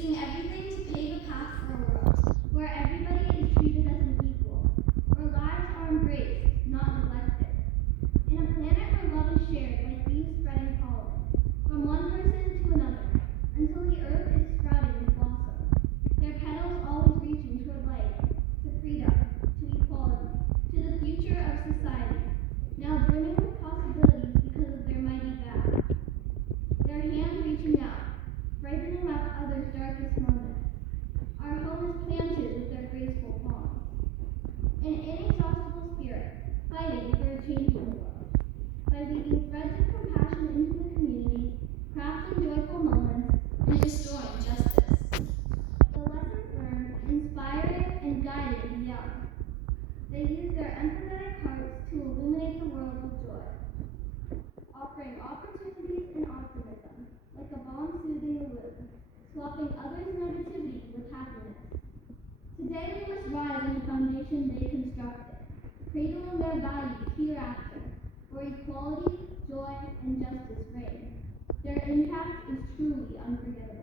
risking everything to pave a path for a world where everybody is treated as an equal, where lives are embraced, not neglected. In a planet where love is shared like bees spreading pollen, from one person to another, until the earth is sprouting with blossom, their petals always reaching toward light, to freedom, to equality, to the future of society, now brimming with possibilities because of their mighty vow. Their hands reaching out, brightening up others' darkest moments. Our home is planted with their graceful palms. An inexhaustible spirit, fighting for a changing world. By weaving threads of compassion into the community, crafting joyful moments, and restoring justice. The lessons learned, inspired and guided the young. They use their empathetic hearts to illuminate the world with joy, offering opportunities and optimism, like a balm soothing the wound, swapping others' negativity with happiness. Today we must rise on the foundation they constructed, cradling their values hereafter, where equality, joy, and justice reign. Their impact is truly unforgettable.